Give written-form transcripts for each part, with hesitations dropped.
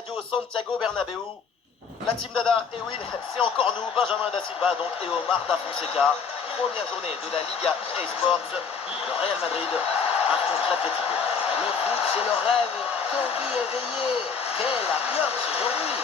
Radio Santiago Bernabéu. La team Dada, et oui, c'est encore nous, Benjamin Da Silva donc, et Omar Da Fonseca. Première journée de la Liga eSports. Le Real Madrid affronte l'Atlético. Le foot, c'est le rêve. Ton vie éveillée. Quelle ambiance aujourd'hui.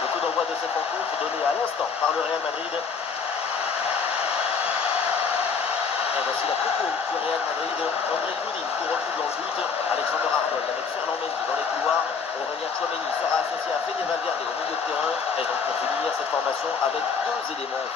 Le coup d'envoi de cette rencontre donné à l'instant par le Real Madrid. Et voici la compo du Real Madrid. André Goudin qui recule dans le but. Alexander Arnold avec Fernand Mendy dans les couloirs. Aurélien Tchouameni sera associé à Fede Valverde au milieu de terrain. Et donc pour finir cette formation avec deux éléments.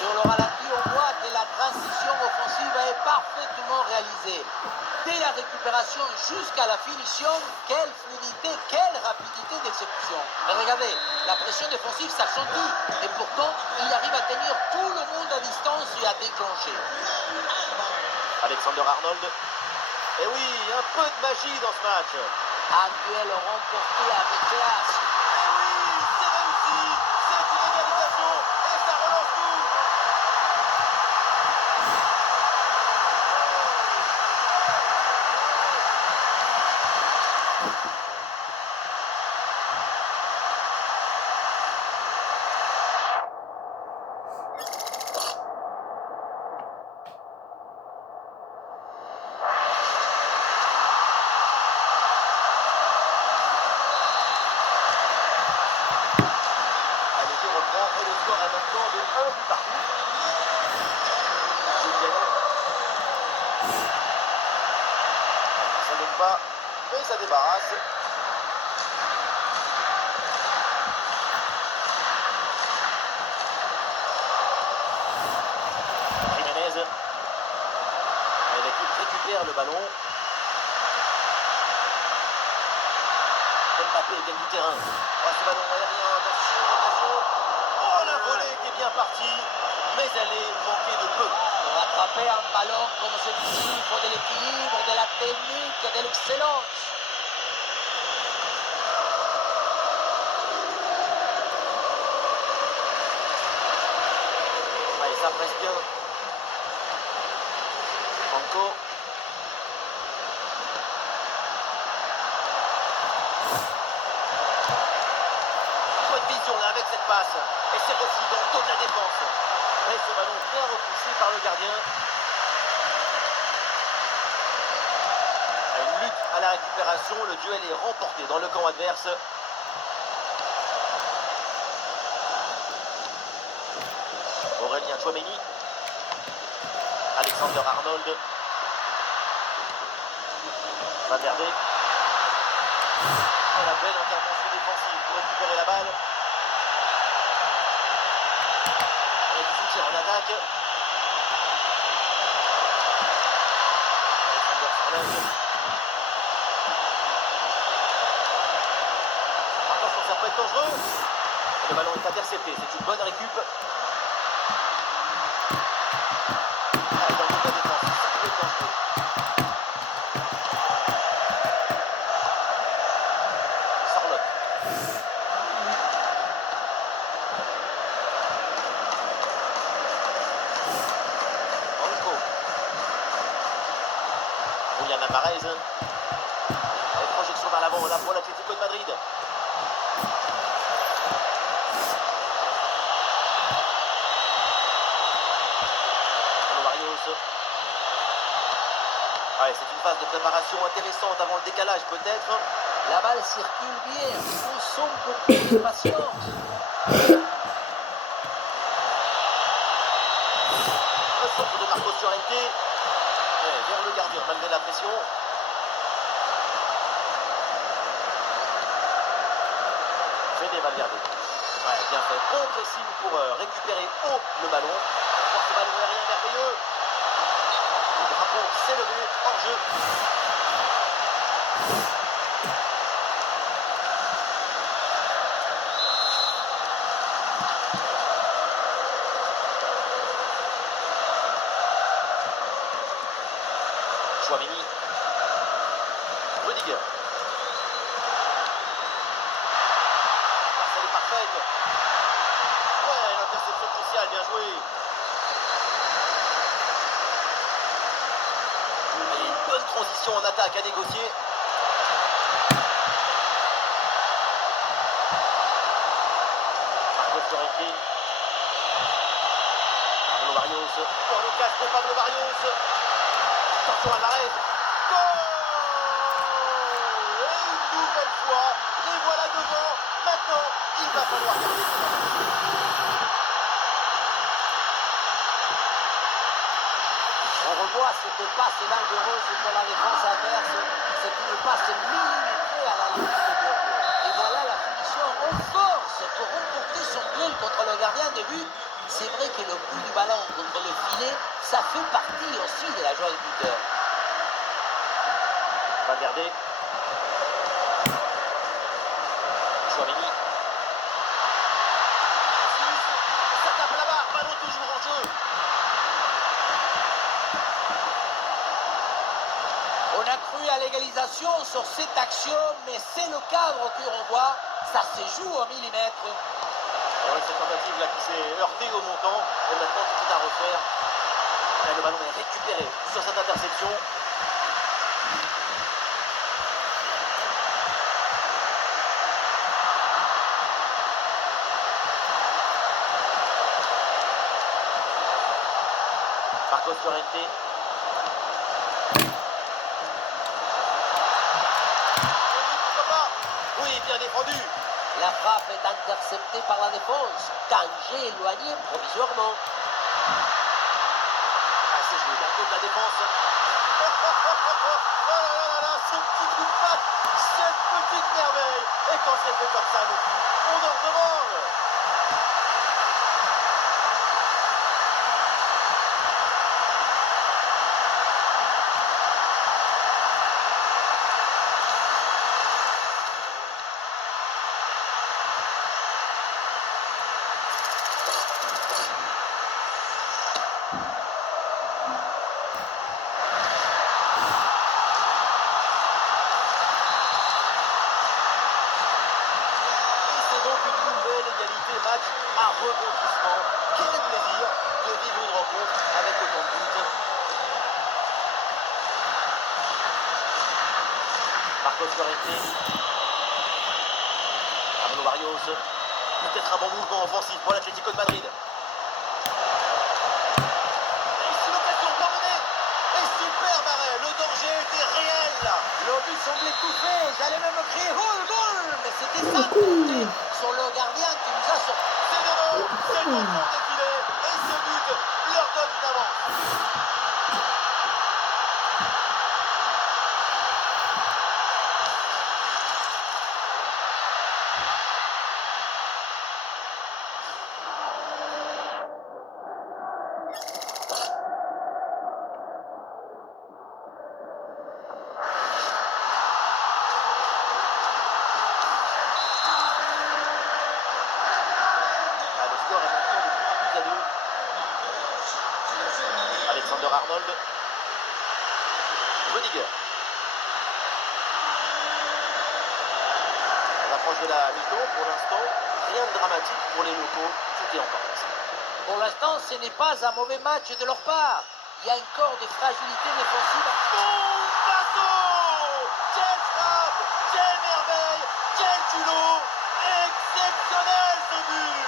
Sur le ralenti, on voit que la transition offensive est parfaitement réalisée. Dès la récupération jusqu'à la finition, quelle fluidité, quelle rapidité d'exécution. Et regardez, la pression défensive s'accentue et pourtant, il arrive à tenir tout le monde à distance et à déclencher. Alexander Arnold. Et oui, un peu de magie dans ce match. Un duel remporté avec classe. Et oui, c'est réussi. C'est une égalisation et ça relance tout. Et le score est maintenant de 1 but partout. Ça ne donne pas, mais ça débarrasse. Jiménez. Et l'équipe récupère le ballon. Mbappé gagne du terrain. Oh, ce ballon aérien, attention, attention. Oh, la volée qui est bien partie, mais elle est manquée de peu. Pour attraper un ballon comme celui-ci, il faut de l'équilibre, de la technique, de l'excellence. Allez, ça presse bien. Franco. Bonne vision là avec cette passe. Et c'est reçu dans toute la défense. Mais ce ballon bien repoussé par le gardien. Une lutte à la récupération. Le duel est remporté dans le camp adverse. Aurélien Tchouameni. Alexander Arnold. Valverde. Oh, la belle intervention défensive pour récupérer la balle. Et du soutien en attaque. Alexander Arnold. Attention, ça peut être dangereux. Le ballon est intercepté, c'est une bonne récup. Ah, dans toute la défense, ça peut être dangereux. Sarlotte. Franco. Julian Alvarez. Et projection vers l'avant là pour l'Atlético de Madrid. Ouais, c'est une phase de préparation intéressante avant le décalage peut-être. La balle circule bien, il faut son peu plus de patience. Contre de Marcos Llorente. Vers le gardien, malgré la pression. Fede Valverde. Ouais, bien fait. Bon pressing pour récupérer haut le ballon. Voir ce ballon aérien merveilleux. Le drapeau s'est levé hors jeu. Chouameni. Rudiger. Elle est parfaite. Ouais, l'interception cruciale, bien joué. Et une bonne transition en attaque à négocier. Marcos Llorente. Pablo Barrios. Dans le casque de Pablo Barrios. Attention Alvarez. Goal! Et une nouvelle fois, les voilà devant. Maintenant, il va falloir garder son avance. On revoit cette passe dangereuse pour la défense adverse. C'est une passe millimétrée à la limite de but. Et voilà la finition en force pour remporter son duel contre le gardien de but. C'est vrai que le coup du ballon contre le filet, ça fait partie aussi de la joie du buteur. Valverde. Chouameni. Ça tape la barre, ballon toujours en jeu. On a cru à l'égalisation sur cette action, mais c'est le cadre que l'on voit. Ça se joue au millimètre. Et ouais, cette tentative là qui s'est heurtée au montant. Et maintenant tout est à refaire. Et le ballon est récupéré sur cette interception. Marcos Llorente. Pourquoi pas? Oui, bien défendu. La frappe est interceptée par la défense. Danger éloigné provisoirement. Ah, c'est joué d'un coup de la défense. Oh là là là, ce petit coup de patte, cette petite merveille. Et quand c'est fait comme ça, on en demande. Match à rebondissement. Quel plaisir de vivre une rencontre avec autant de buts. Marcos Llorente. Pablo Barrios. Peut-être un bon mouvement offensif pour l'Atlético de Madrid. Et ici l'occasion pour mener. Et super Barret, le danger était réel là. Le but semblait tout fait. J'allais même crier goal, goal. Mais c'était ça compter sur le gardien qui nous a sorti. C'est devant, c'est au fond des filets. Et ce but leur donne une avance. Le score est maintenant de 2 à 2. Alexander Arnold. Rudiger. On approche de la mi-temps pour l'instant. Rien de dramatique pour les locaux. Tout est encore possible. Pour l'instant, ce n'est pas un mauvais match de leur part. Il y a encore des fragilités défensives. Bombasso! Quelle frappe! Quelle merveille! Quel culot! Exceptionnel ce but!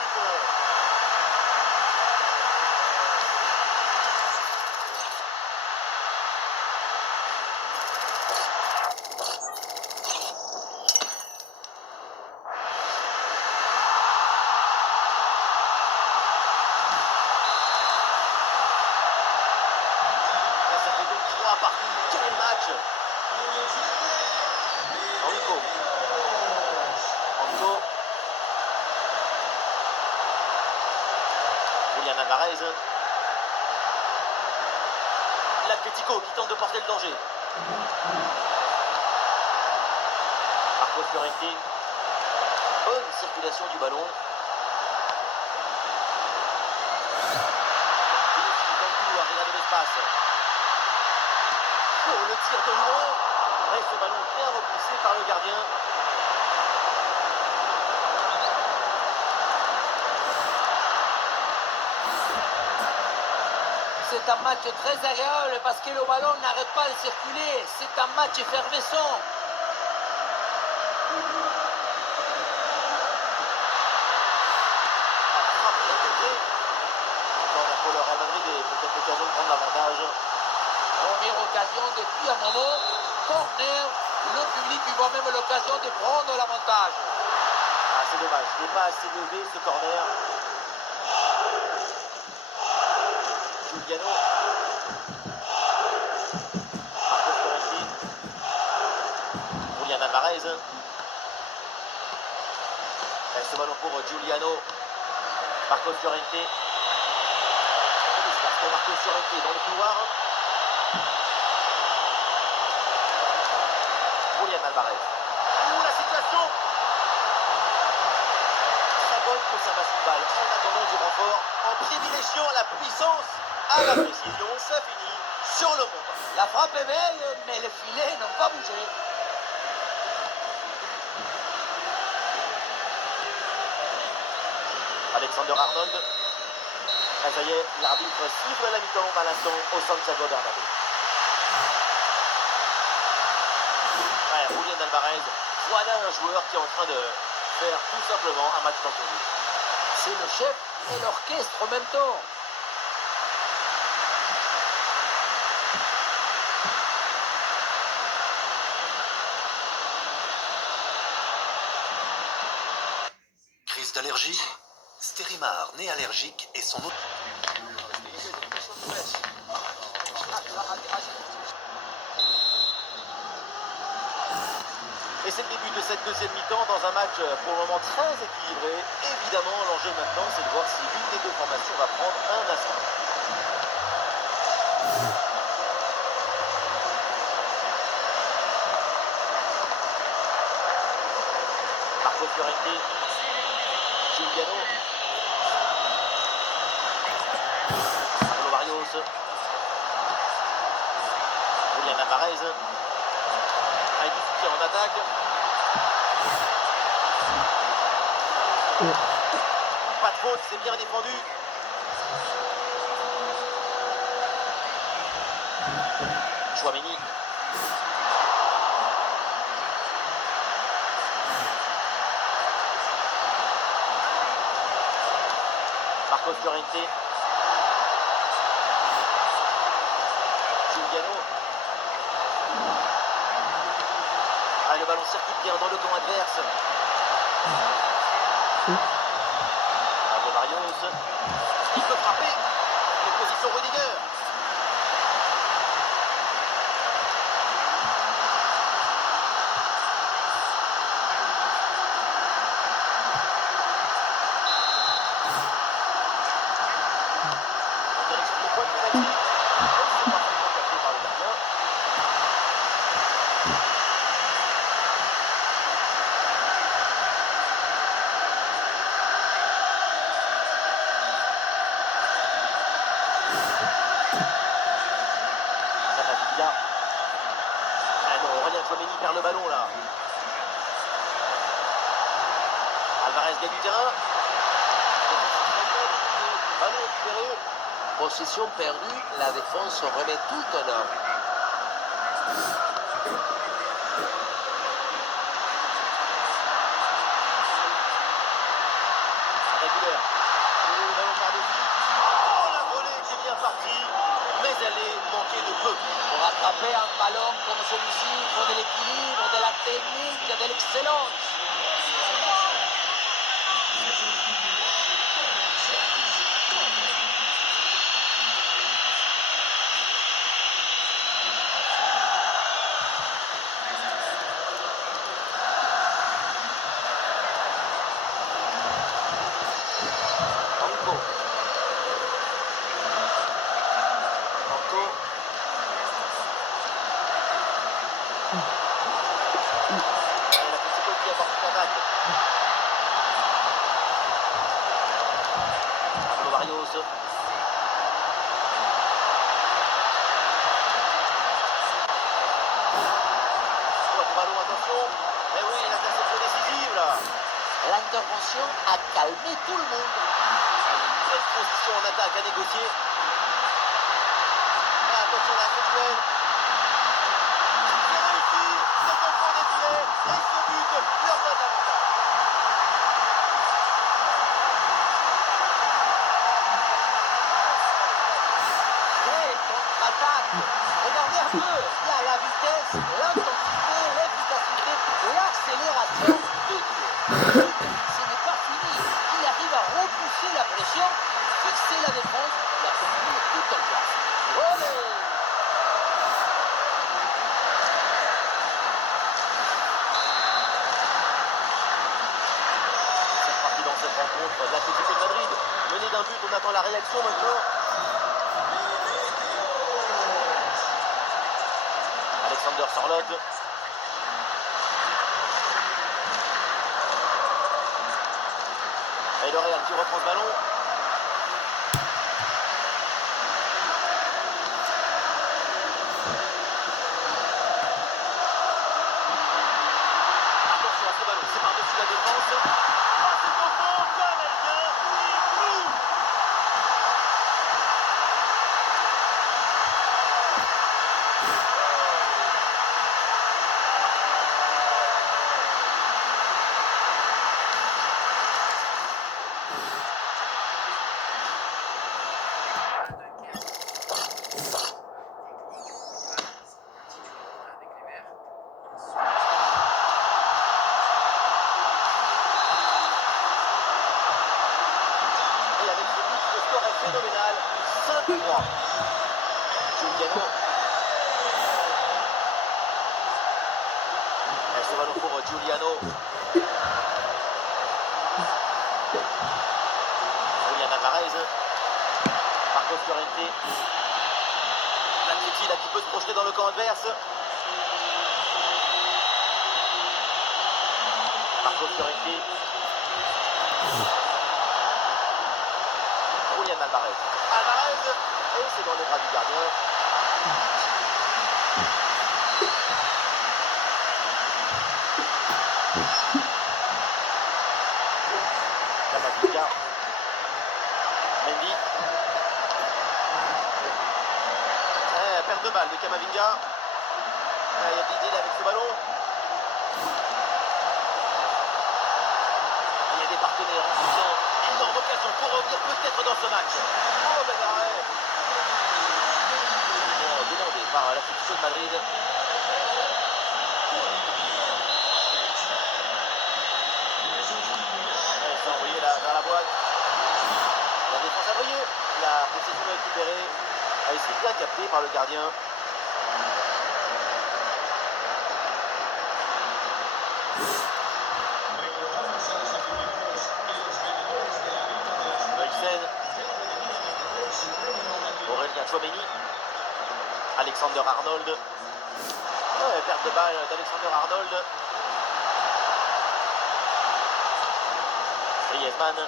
Julian Alvarez. L'Atlético qui tente de porter le danger. Marcos Llorente. Bonne circulation du ballon. Vinicius dans le couloir, il a de l'espace. Oh, le tir de loin. Et ce ballon bien repoussé par le gardien. C'est un match très agréable parce que le ballon n'arrête pas de circuler. C'est un match effervescent. Pour le Real Madrid et peut-être l'occasion de prendre l'avantage. Première occasion depuis un moment. Corner. Le public il voit même l'occasion de prendre l'avantage. Ah, c'est dommage, il n'est pas assez levé ce corner. Giuliano. Marcos Llorente. Julian Alvarez. Et ce ballon pour Giuliano. Marcos Llorente. Pour Marcos Llorente dans le couloir. Julian Alvarez. Ouh, la situation. Très bonne conservation de balle en attendant du renfort, en privilégiant la puissance à la précision. Ça finit sur le rond. La frappe est belle, mais les filets n'ont pas bougé. Alexander Arnold. Ah, ça y est, l'arbitre siffle à la mi-temps à l'instant au Santiago Bernabéu. Ouais, Julian Alvarez, voilà un joueur qui est en train de faire tout simplement un match d'entendu. C'est le chef et l'orchestre en même temps. Crise d'allergie? Stérimar, né allergique, et son autre... Et c'est le début de cette deuxième mi-temps dans un match pour le moment très équilibré. Évidemment, l'enjeu maintenant, c'est de voir si l'une des deux formations va prendre un ascendant. Marcos Llorente. Giuliano. Pablo Barrios. Julian Alvarez. En attaque. Pas de faute, c'est bien défendu. Chouameni. Marcos Llorente. Giuliano. Ah, le ballon circule bien dans le camp adverse. Pablo Barrios. Il peut frapper. Et position Rudiger. En direction du point de pénalty. C'est parfaitement capté par le gardien. Ah non, Aurélien Chouameni perd le ballon là. Alvarez gagne du terrain. Ballon récupéré. Possession perdue, la défense remet tout en ordre. Régulière. Le ballon par-dessus. Oh, la volée qui est bien partie, mais elle est manquée de peu. Pour attraper un ballon comme celui-ci, il faut de l'équilibre, de la technique, de l'excellence. à calmer tout le monde. Belle transition en attaque à négocier. Et attention à ce duel. C'est réussi. C'est au fond des filets. Et ce but leur donne l'avantage. Quelle contre-attaque! Regardez un peu, il y a la vitesse, l'intensité, l'efficacité, l'accélération du duel. Ce n'est pas fini. Il arrive à repousser la pression, fixer la défense et à conclure tout en place. Olé! C'est reparti dans cette rencontre. L'Atlético de Madrid, mené d'un but, on attend la réaction maintenant. Alexander Sorloth. Et le Real qui reprend ce ballon. Attention à ce ballon, c'est par-dessus la défense. Oh, c'est au fond, comme elle vient, il cloue. Et avec ce but, le score est phénoménal. 5-3. Giuliano. Et ce ballon pour Giuliano. Julian Alvarez. Marcos Llorente. L'Atleti là qui peut se projeter dans le camp adverse. Marcos Llorente. Julian Alvarez. Alvarez. Et c'est dans les bras du gardien. Camavinga. Mendy. Perte de balle de Camavinga. Il y a Didier avec ce ballon. Il y a des partenaires en soutien. Énorme occasion pour revenir peut-être dans ce match. Oh, bel arrêt. Bon, demandé par l'Atlético de Madrid. Elle s'est envoyée là vers la boîte. La défense a brillé. La possession récupérée. Ah, il s'est bien capté par le gardien. Eriksen. Aurélien Tchouaméni. Alexander Arnold. Ouais, perte de balle d'Alexander Arnold. Griezmann.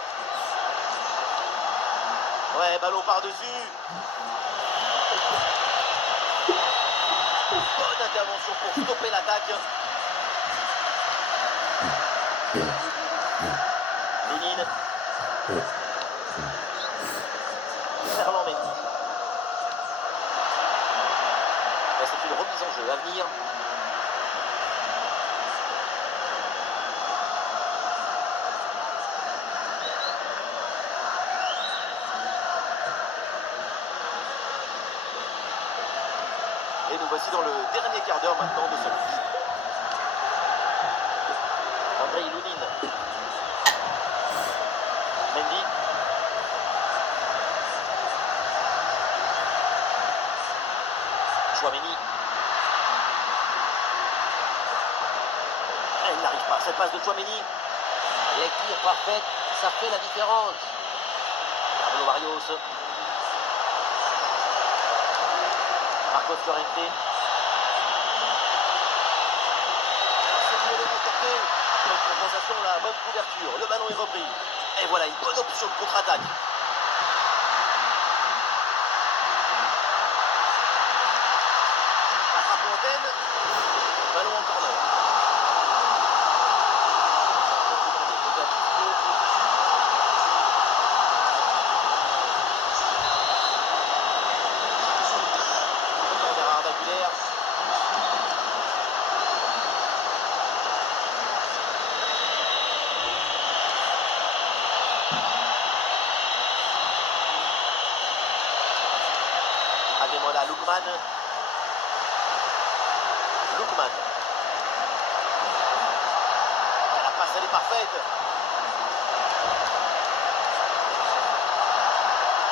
Ouais, ballon par-dessus. Bonne intervention pour stopper l'attaque. Lénine. Ferland Mendy. Et c'est une remise en jeu à venir. Et nous voici dans le dernier quart d'heure maintenant de ce match. Andrei Lunin. Mendy. Tchouaméni. Il n'arrive pas. Cette passe de Tchouaméni. Lecture parfaite, ça fait la différence. Pablo Barrios. Marcos Llorente. Bonne compensation là, bonne couverture. Le ballon est repris. Et voilà une bonne option de contre-attaque. Attrape Fontaine. Ballon en corner. moment-là. Lookman. La passe, elle est parfaite.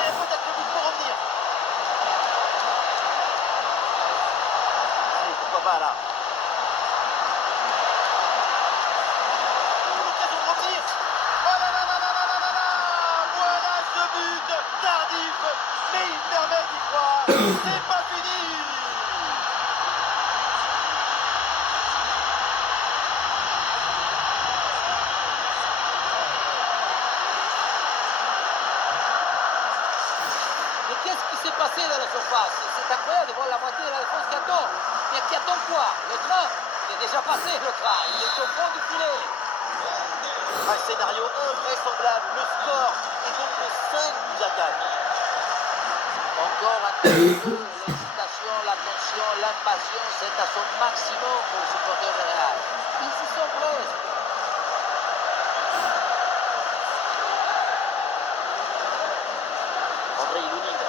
Et peut-être le but pour revenir. Allez, pourquoi pas là. L'occasion de revenir. Oh là là là là là là là là. Voilà ce but tardif, mais il permet d'y croire. C'est pas fini. Mais qu'est-ce qui s'est passé dans la surface? C'est incroyable de voir la moitié de la défense qui attend. Mais qui attend quoi? Le train? Il est déjà passé le train. Il est au fond du filet. Un scénario invraisemblable. Le score est donc de 5 buts à 4. Encore un peu l'excitation, la tension, l'impatience est à son maximum pour les supporters de Real. Ils y sont presque. André Lunin.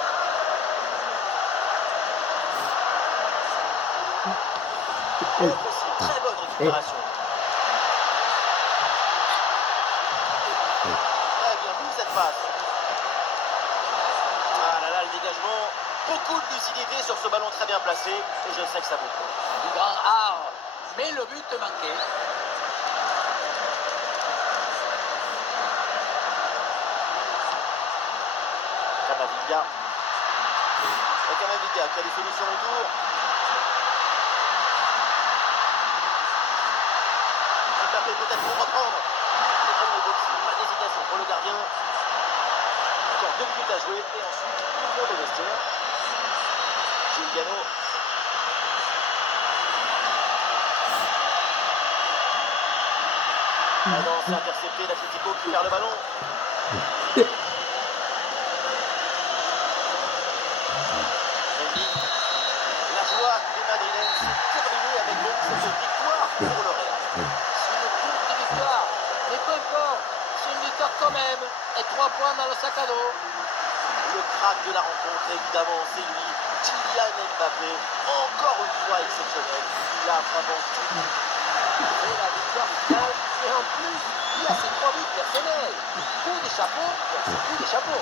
Très bonne récupération. Très bien vu cette passe. Ah là là, le dégagement. Beaucoup de lucidité sur ce ballon très bien placé. Et je sais que ça vaut le coup. Du grand art, mais le but manqué. Camavinga. Et Camavinga qui a des solutions autour. Mbappé peut-être pour reprendre. C'est bon, le box, pas d'hésitation pour le gardien. Encore 2 minutes à jouer et ensuite tout le monde est vestiaire. Giuliano. Ah non, c'est intercepté, l'Atlético qui perd le ballon. Mendy. La joie des Madrilènes s'est terminée avec donc cette victoire pour le Real. C'est une courte victoire. Mais peu importe, c'est une victoire quand même. Et 3 points dans le sac à dos. Le crack de la rencontre, évidemment, c'est lui, Kylian Mbappé, encore une fois exceptionnel. Il a vraiment tout. Et la victoire finale. Et en plus, il a ses 3 buts personnels. Coup de chapeau, coup de chapeau.